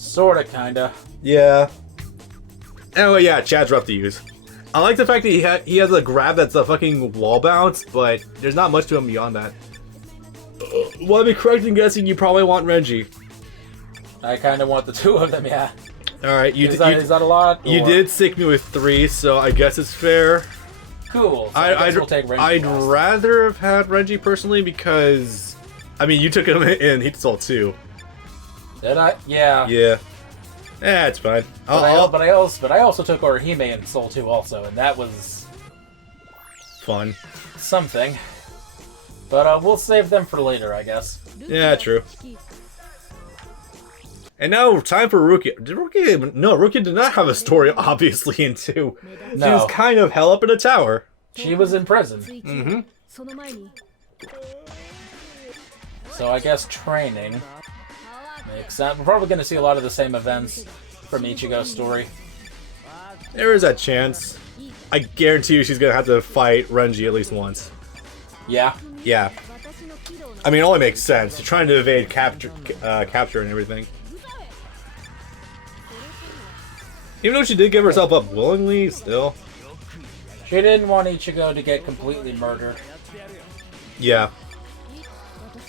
Sorta, kinda. Yeah. Anyway, yeah, Chad's rough to use. I like the fact that he has a grab that's a fucking wall bounce, but there's not much to him beyond that. Well, I'd be correct in guessing you probably want Renji. I kinda want the two of them, yeah. Alright, Is that a lot? You did sick me with 3, so I guess it's fair. Cool. So I guess we'll take Renji I'd last. rather have had Renji personally because, I mean, you took him in Heat Soul too. Did I? Yeah. Yeah. Eh, it's fine. But I also took Orihime in Soul 2 also, and that was fun. something. But we'll save them for later, I guess. Yeah, true. And now, time for Rukia. Rukia did not have a story, obviously, in 2. No. She was kind of held up in a tower. She was in prison. Mm-hmm. So I guess training makes sense. We're probably going to see a lot of the same events from Ichigo's story. There is that chance. I guarantee you she's going to have to fight Renji at least once. Yeah. Yeah. I mean, it only makes sense. You're trying to evade capture and everything. Even though she did give herself up willingly, still. She didn't want Ichigo to get completely murdered. Yeah.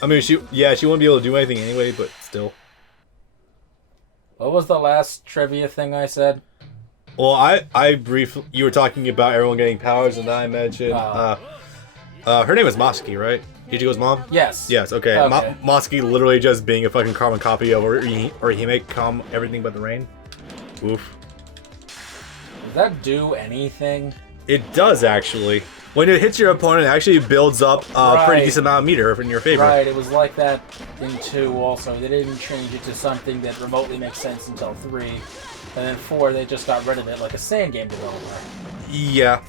I mean, she wouldn't be able to do anything anyway, but still. What was the last trivia thing I said? Well, I briefly, you were talking about everyone getting powers, and I mentioned, her name is Masuki, right? Ichigo's mom? Yes. Yes, okay. Masuki literally just being a fucking carbon copy of Orihime, calm everything but the rain. Oof. Does that do anything? It does, actually. When it hits your opponent, it actually builds up a pretty decent amount of meter in your favor. Right, it was like that in 2 also. They didn't change it to something that remotely makes sense until 3. And then 4, they just got rid of it like a sand game developer. Yeah.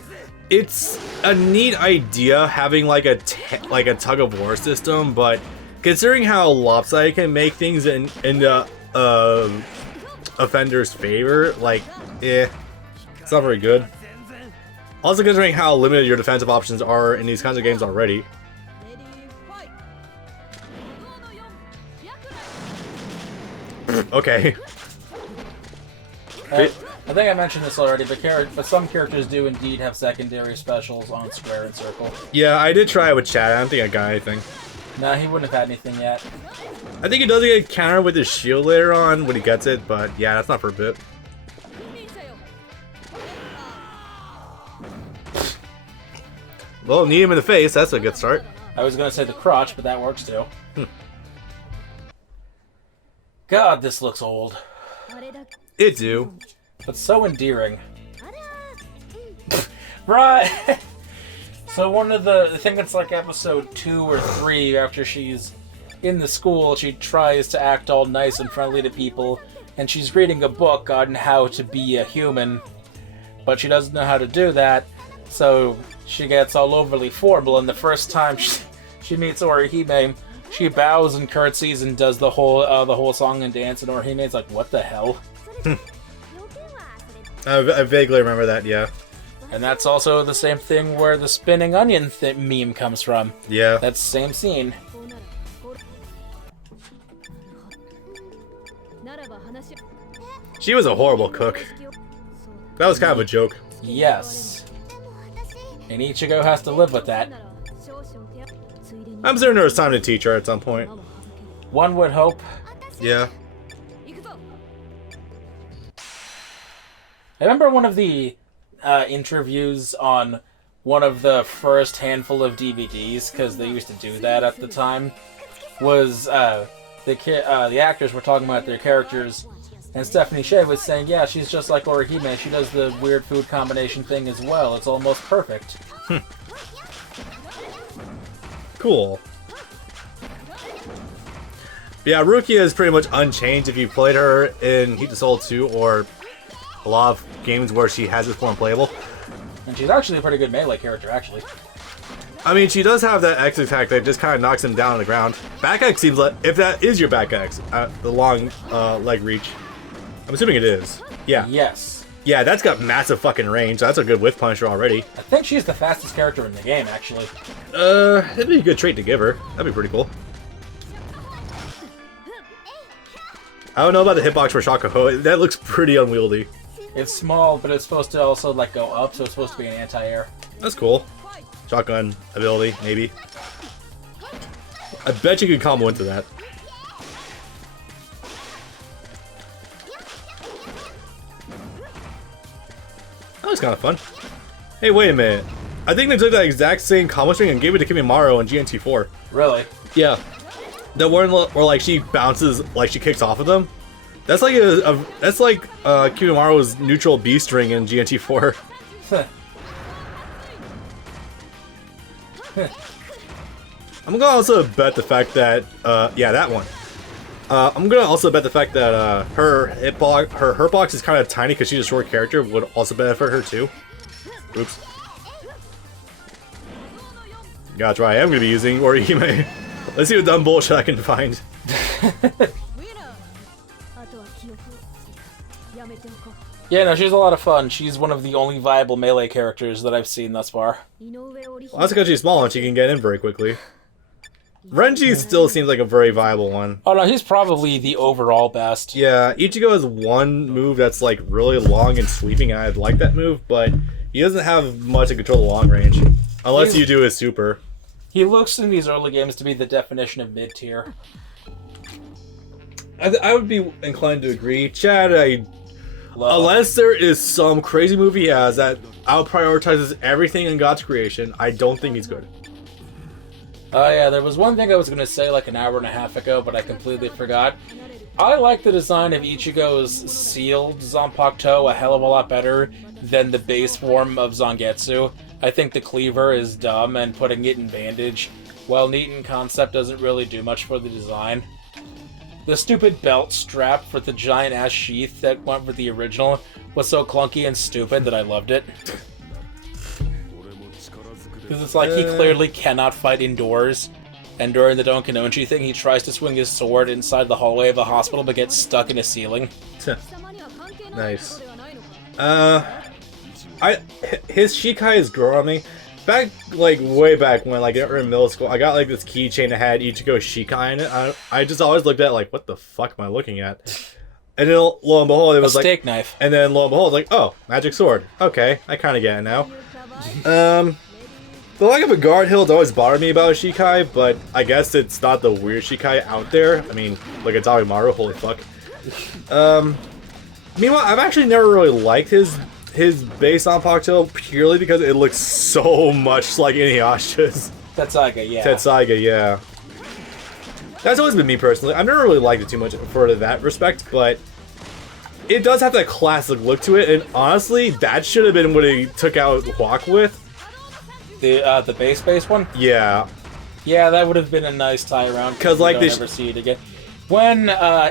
It's a neat idea having like a tug of war system, but considering how lopsided it can make things in the offender's favor, like, it's not very good. Also considering how limited your defensive options are in these kinds of games already. Okay. I think I mentioned this already, but some characters do indeed have secondary specials on square and circle. Yeah, I did try it with Chad. I don't think I got anything. No, he wouldn't have had anything yet. I think he does get countered with his shield later on when he gets it, but yeah, that's not for a bit. Well, knee him in the face, that's a good start. I was going to say the crotch, but that works too. God, this looks old. It do. But so endearing. Right! So one of I think it's like episode 2 or 3, after she's in the school, she tries to act all nice and friendly to people, and she's reading a book on how to be a human, but she doesn't know how to do that, so she gets all overly formal, and the first time she meets Orihime, she bows and curtsies and does the whole song and dance, and Orihime's like, what the hell? I vaguely remember that, yeah. And that's also the same thing where the spinning onion meme comes from. Yeah. That's the same scene. She was a horrible cook. That was kind of a joke. Yes. And Ichigo has to live with that. I'm certain there was time to teach her at some point. One would hope. Yeah. I remember one of the interviews on one of the first handful of DVDs, because they used to do that at the time, was the actors were talking about their characters, and Stephanie Sheh was saying, yeah, she's just like Orihime, she does the weird food combination thing as well, it's almost perfect. Cool. Yeah, Rukia is pretty much unchanged if you played her in Heat of Soul 2 or a lot of games where she has this form playable. And she's actually a pretty good melee character, actually. I mean, she does have that X attack that just kind of knocks him down on the ground. Back X seems like, if that is your back X, the long leg reach. I'm assuming it is. Yeah. Yes. Yeah, that's got massive fucking range. That's a good whiff punisher already. I think she's the fastest character in the game, actually. It'd be a good trait to give her. That'd be pretty cool. I don't know about the hitbox for Shakaho. That looks pretty unwieldy. It's small, but it's supposed to also like go up, so it's supposed to be an anti-air. That's cool. Shotgun ability, maybe. I bet you could combo into that. That was kind of fun. Hey, wait a minute. I think they took that exact same combo string and gave it to Kimimaro in GNT4. Really? Yeah. The one where like she bounces, like she kicks off of them. That's like that's like Kimimara's neutral B string in GNT4. I'm gonna also bet the fact that yeah, that one. I'm gonna also bet the fact that her hitbox is kind of tiny because she's a short character would also benefit her too. Oops. That's right, I am gonna be using Orihime. Let's see what dumb bullshit I can find. Yeah, no, she's a lot of fun. She's one of the only viable melee characters that I've seen thus far. Well, that's because she's small and she can get in very quickly. Renji still seems like a very viable one. Oh no, he's probably the overall best. Yeah, Ichigo has one move that's like really long and sweeping, and I like that move, but he doesn't have much to control the long range. Unless you do his super. He looks in these early games to be the definition of mid-tier. I would be inclined to agree. Chad, unless there is some crazy movie he has that out-prioritizes everything in God's creation, I don't think he's good. Oh yeah, there was one thing I was going to say like an hour and a half ago, but I completely forgot. I like the design of Ichigo's sealed Zanpakuto a hell of a lot better than the base form of Zangetsu. I think the cleaver is dumb, and putting it in bandage, while neat in concept, doesn't really do much for the design. The stupid belt strap for the giant-ass sheath that went with the original was so clunky and stupid that I loved it. Because it's like he clearly cannot fight indoors, and during the Donkinonchi thing, he tries to swing his sword inside the hallway of a hospital but gets stuck in a ceiling. Nice. His Shikai's grown on me. Back, like, way back when, like, in middle school, I got, like, this keychain that had Ichigo's Shikai in it. I just always looked at it like, what the fuck am I looking at? And then, lo and behold, it was like... steak knife. And then, lo and behold, like, oh, magic sword. Okay, I kind of get it now. The lack of a guard hill has always bothered me about Shikai, but I guess it's not the weird Shikai out there. I mean, like, it's Aoimaru, holy fuck. Meanwhile, I've actually never really liked his base on Zanpakuto purely because it looks so much like Inuyasha's. Tetsaiga, yeah. Tetsaiga, yeah. That's always been me personally. I've never really liked it too much for that respect, but it does have that classic look to it, and honestly, that should have been what he took out Hawk with. The base one? Yeah. Yeah, that would have been a nice tie around. Because like they never see it again. When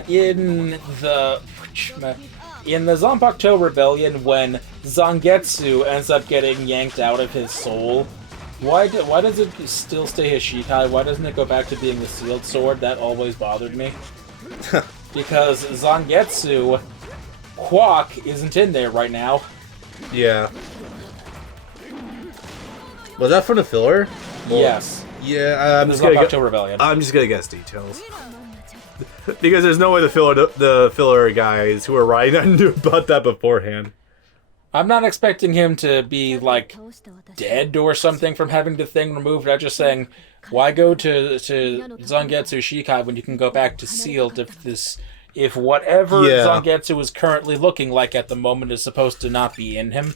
in the Zanpakuto Rebellion, when Zangetsu ends up getting yanked out of his soul, why does it still stay his Shikai? Why doesn't it go back to being the sealed sword? That always bothered me. Because Zangetsu, Quack isn't in there right now. Yeah. Was that from the filler? Well, yes. Yeah, I'm just gonna guess details. Because there's no way the filler guys who are writing that knew about that beforehand. I'm not expecting him to be, like, dead or something from having the thing removed. I'm just saying, why go to Zangetsu Shikai when you can go back to sealed if whatever Zangetsu is currently looking like at the moment is supposed to not be in him?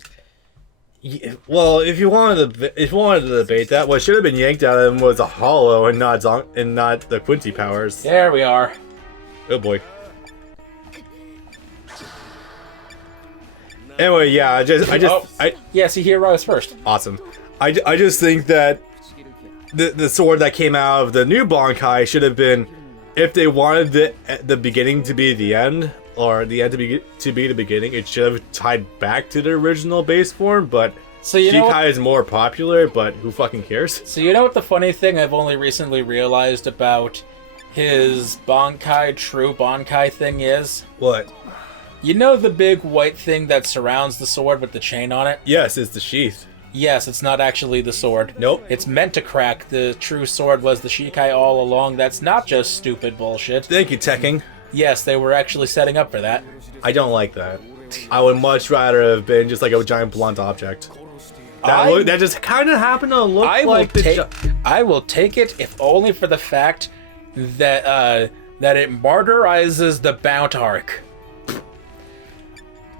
Yeah, well, if you wanted to debate that, what should have been yanked out of him was a hollow and not the Quincy powers. There we are. Oh boy. Anyway, yeah, yeah, see, here was first. Awesome. I just think that the sword that came out of the new Bankai should have been, if they wanted the beginning to be the end, or the end to be the beginning, it should have tied back to the original base form, but so Shikai is more popular, but who fucking cares? So you know what the funny thing I've only recently realized about his Bankai, true Bankai thing is? What? You know the big white thing that surrounds the sword with the chain on it? Yes, it's the sheath. Yes, it's not actually the sword. Nope. It's meant to crack. The true sword was the Shikai all along. That's not just stupid bullshit. Thank you, Tekking. Yes, they were actually setting up for that. I don't like that. I would much rather have been just like a giant blunt object. That just kind of happened to look like I will take it if only for the fact that that it martyrizes the Bount arc.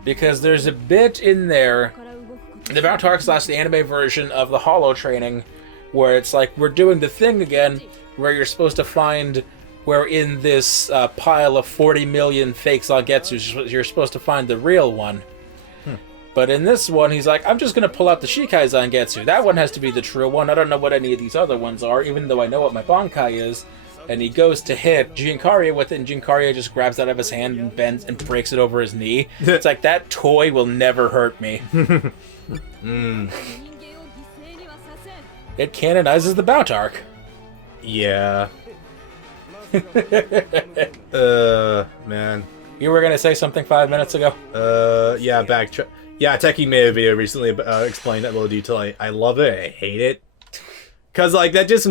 Because there's a bit in there, the Bount arc / the anime version of the Hollow Training, where it's like, we're doing the thing again, where you're supposed to find, where in this pile of 40 million fake Zangetsus, you're supposed to find the real one. But in this one, he's like, I'm just going to pull out the Shikai Zangetsu. That one has to be the true one. I don't know what any of these other ones are, even though I know what my Bankai is. And he goes to hit Jinkarya with it, and Jinkarya just grabs it out of his hand and bends and breaks it over his knee. It's like, that toy will never hurt me. It canonizes the Bount arc. Yeah. Man. You were going to say something 5 minutes ago? Yeah, backtrack. Yeah, Techie made a video recently explaining that little detail. I love it. I hate it. Cause like that just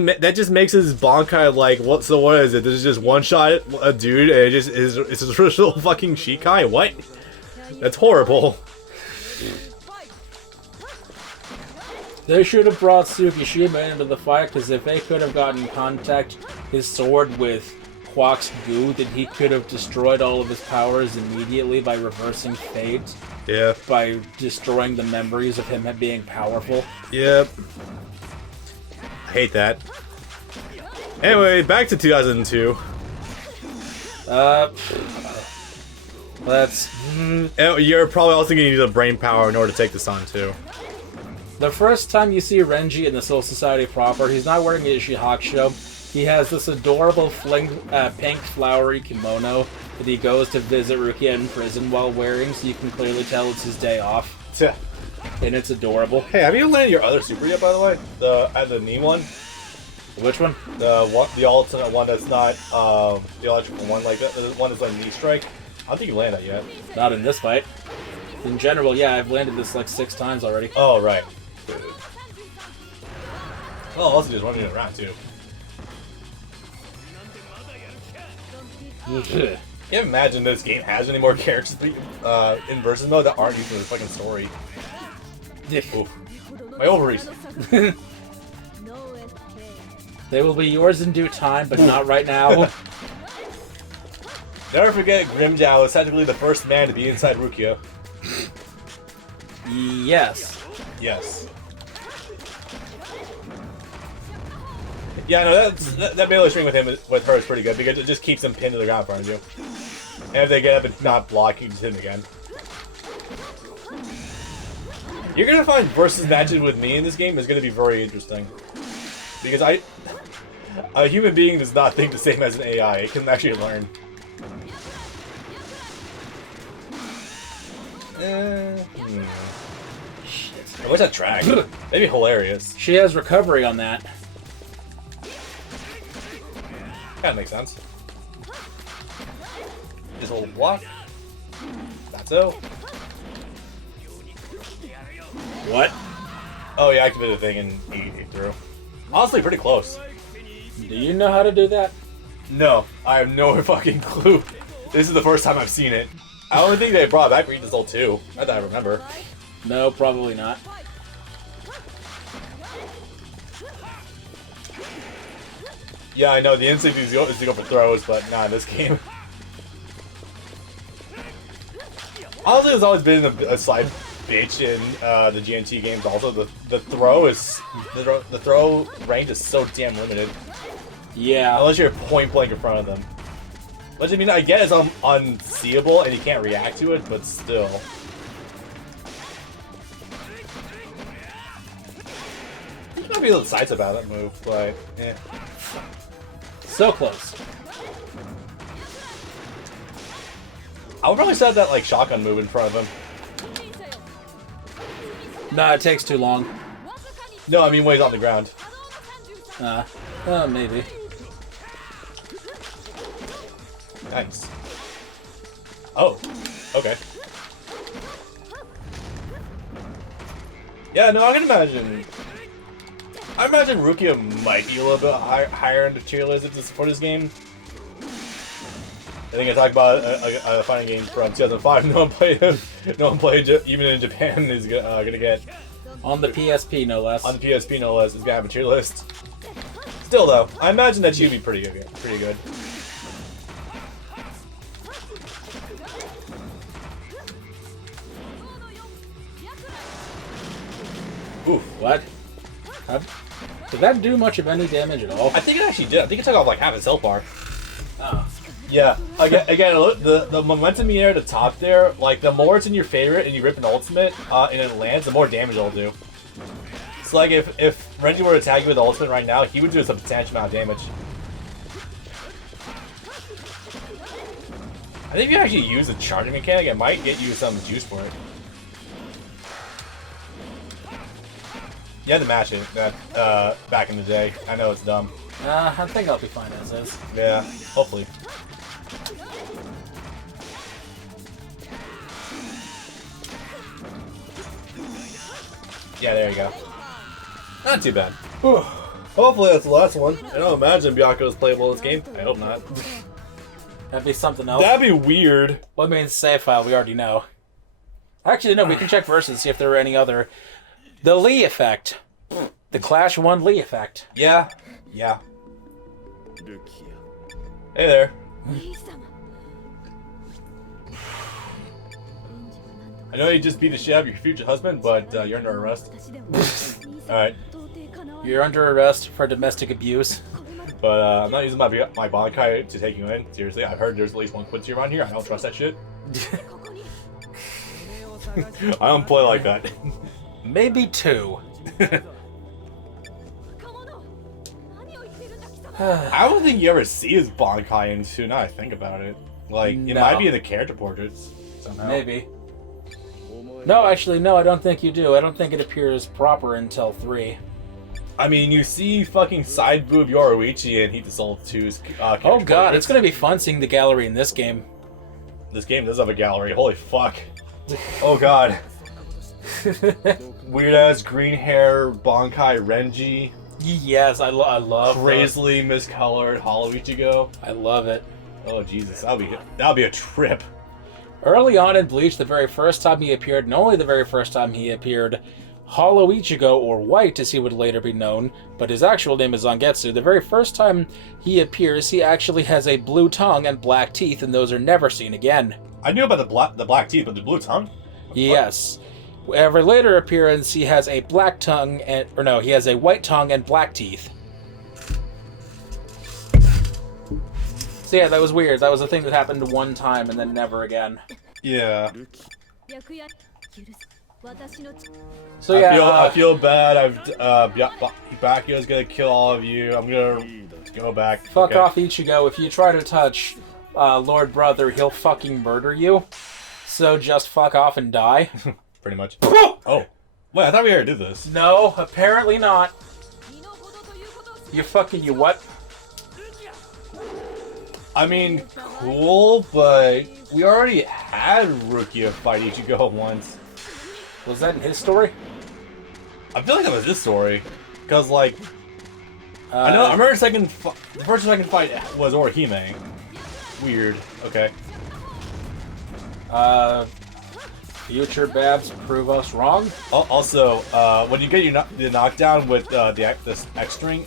makes his Bankai like what? So what is it? There's just one shot a dude and it just is it's his original fucking Shikai. What? That's horrible. They should have brought Tsukishima into the fight, because if they could have gotten contact his sword with Quack's goo, then he could have destroyed all of his powers immediately by reversing fate. Yeah. By destroying the memories of him being powerful. Yep. I hate that. Anyway, back to 2002. You're probably also going to use a brain power in order to take this on, too. The first time you see Renji in the Soul Society proper, he's not wearing a Shihakusho. He has this adorable pink flowery kimono that he goes to visit Rukia in prison while wearing, so you can clearly tell it's his day off. And it's adorable. Hey, have you landed your other super yet, by the way? The knee one? Which one? The alternate one that's not the electrical one, like the one that's like knee strike. I don't think you landed that yet. Not in this fight. In general, yeah, I've landed this like 6 times already. Oh, right. Well, also just running around, too. Can't imagine this game has any more characters in versus mode that aren't using the fucking story. Oof. My ovaries. They will be yours in due time, but not right now. Never forget, Grimjow was technically the first man to be inside Rukia. Yes. Yes. Yeah, no, that melee string with her is pretty good because it just keeps them pinned to the ground in front of you. And if they get up and not block, you can just hit them again. You're gonna find versus matches with me in this game is gonna be very interesting. Because a human being does not think the same as an AI. It can actually learn. Shit. What's that track? That'd be hilarious. She has recovery on that. Kinda makes sense. Just a little block. Not so. What? Oh yeah, I activated the thing and he threw. Honestly, pretty close. Do you know how to do that? No, I have no fucking clue. This is the first time I've seen it. I don't think they brought back Regis Soul 2. Not that I remember. No, probably not. Yeah, I know the instinct is to go for throws, but not in this game. Honestly, there's always been a side bitch in the GNT games. Also, the throw range is so damn limited. Yeah. Unless you're point blank in front of them. Which I mean, I get it's unseeable and you can't react to it, but still. You might be a little sides about that move, but eh. So close. I would probably set that like shotgun move in front of him. Nah, it takes too long. No, I mean when he's on the ground. Maybe. Nice. Oh, okay. Yeah, no, I can imagine. I imagine Rukia might be a little bit higher in the tier list for this game. think I talked about a fighting game from 2005. No one played it. No one played it, even in Japan. Is gonna get On the PSP, no less. on the PSP, no less. Is gonna have a tier list. Still though, I imagine that she'd be pretty good. Pretty good. Oof. What? Did that do much of any damage at all? I think it actually did. I think it took off like half its health bar. Oh. Yeah. Again, the momentum in the air at the top there, like the more it's in your favorite and you rip an ultimate and it lands, the more damage it'll do. So like if Renji were to attack you with the ultimate right now, he would do a substantial amount of damage. I think if you actually use the charging mechanic, it might get you some juice for it. You had to match it back in the day. I know it's dumb. I think I'll be fine as is. Yeah, hopefully. Yeah, there you go. Not too bad. Whew. Hopefully that's the last one. I don't imagine Byakuya is playable in this game. I hope not. That'd be something else. That'd be weird. Well, I mean, save file, we already know. Actually, no, we can check versus, see if there are any other... The Lee effect. The Clash 1 Lee effect. Yeah. Yeah. Hey there. I know you just beat the shit out of your future husband, but you're under arrest. Alright. You're under arrest for domestic abuse. But I'm not using my Bankai to take you in. Seriously, I've heard there's at least one Quincy around here. I don't trust that shit. I don't play like that. Maybe 2. I don't think you ever see his Bankai in 2, now I think about it. Like, it might be in the character portraits somehow. Maybe. No, actually, no, I don't think you do. I don't think it appears proper until 3. I mean, you see fucking side boob Yoruichi and Heat the Soul 2's character Oh god, portraits. it's gonna be fun seeing the gallery in this game. This game does have a gallery. Holy fuck. Oh god. Weird ass green hair Bankai Renji. Yes, I love Crazily miscolored Hollow Ichigo. I love it. Oh Jesus, that'll be a trip. Early on in Bleach, the very first time he appeared, and only the very first time he appeared, Hollow Ichigo, or White as he would later be known, but his actual name is Zangetsu, the very first time he appears, he actually has a blue tongue and black teeth, and those are never seen again. I knew about the black teeth, but the blue tongue? Yes. Every later appearance, he has a black tongue, he has a white tongue and black teeth. So yeah, that was weird. That was a thing that happened one time and then never again. Yeah. So yeah, I feel bad. Byakuya's gonna kill all of you. I'm gonna go back. Fuck off, Ichigo. If you try to touch Lord Brother, he'll fucking murder you. So just fuck off and die. Pretty much. Oh. Wait, I thought we already did this. No, apparently not. You what? I mean, cool, but we already had Rukia fight Ichigo once. Was that in his story? I feel like that was his story. Because, like, I remember the first and second fight was Orihime. Weird. Okay. Future Babs, prove us wrong. Also, when you get the knockdown with the X string,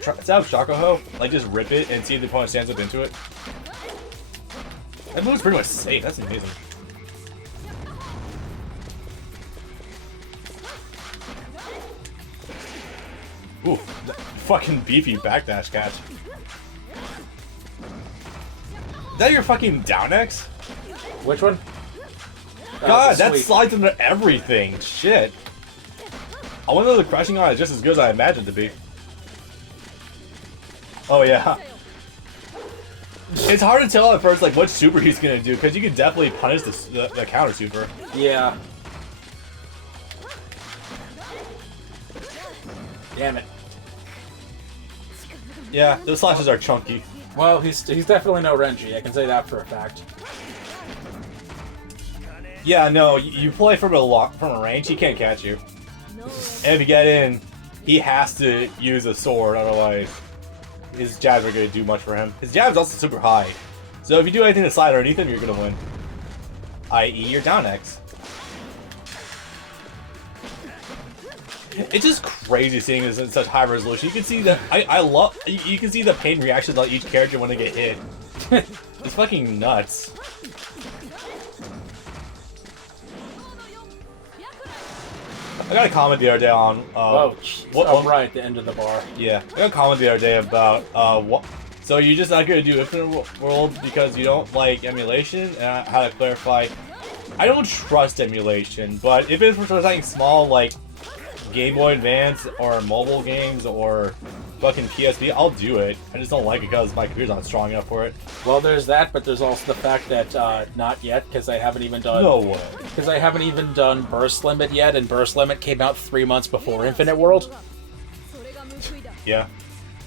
set up Shakuho, like just rip it and see if the opponent stands up into it. That move's pretty much safe. That's amazing. Ooh, fucking beefy backdash catch. Is that your fucking down X? Which one? God, that sweet. slides into everything. Shit. I wonder if the crushing on is just as good as I imagined it to be. Oh yeah. It's hard to tell at first, like, what super he's gonna do, because you can definitely punish the counter super. Yeah. Damn it. Yeah, those slashes are chunky. Well, he's definitely no Renji. I can say that for a fact. Yeah, no, you play from a range, he can't catch you. And if you get in, he has to use a sword, otherwise his jabs are going to do much for him. His jab's also super high, So if you do anything to slide underneath him, you're gonna win. I.e., your down X. It's just crazy seeing this in such high resolution. You can see that I love. You can see the pain reactions on each character when they get hit. It's fucking nuts. I got a comment the other day on. Right, the end of the bar. Yeah, I got a comment the other day about what. So you're just not gonna do Infinite World because you don't like emulation? And I had to clarify. I don't trust emulation, but if it's for something small like Game Boy Advance or mobile games or fucking PSP, I'll do it. I just don't like it because my computer's not strong enough for it. Well, there's that, but there's also the fact that not yet, because I haven't even done. No way. Because I haven't even done Burst Limit yet, and Burst Limit came out 3 months before Infinite World. Yeah.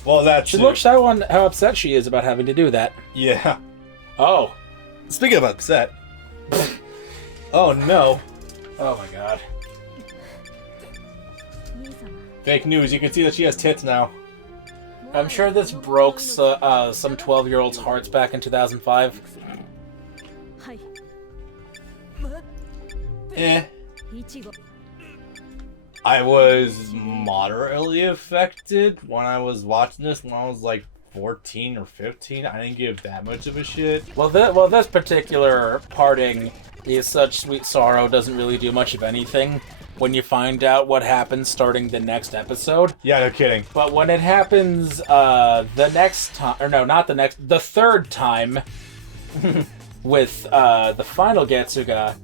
Well, that's. She looks how upset she is about having to do that. Yeah. Oh. Speaking of upset. Oh no. Oh my god. Fake news. You can see that she has tits now. I'm sure this broke some 12-year-olds' hearts back in 2005. Eh. I was moderately affected when I was watching this when I was like 14 or 15. I didn't give that much of a shit. Well, this particular parting is such sweet sorrow doesn't really do much of anything when you find out what happens starting the next episode. Yeah, no kidding. But when it happens the next time, or no, not the next, the third time with the final Getsuga,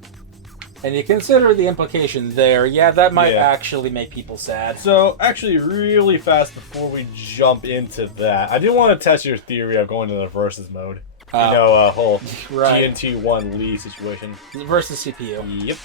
and you consider the implication there, yeah, that might actually make people sad. So, actually, really fast before we jump into that, I did want to test your theory of going to the versus mode. Whole right. TNT1 Lee situation. Versus CPU. Yep.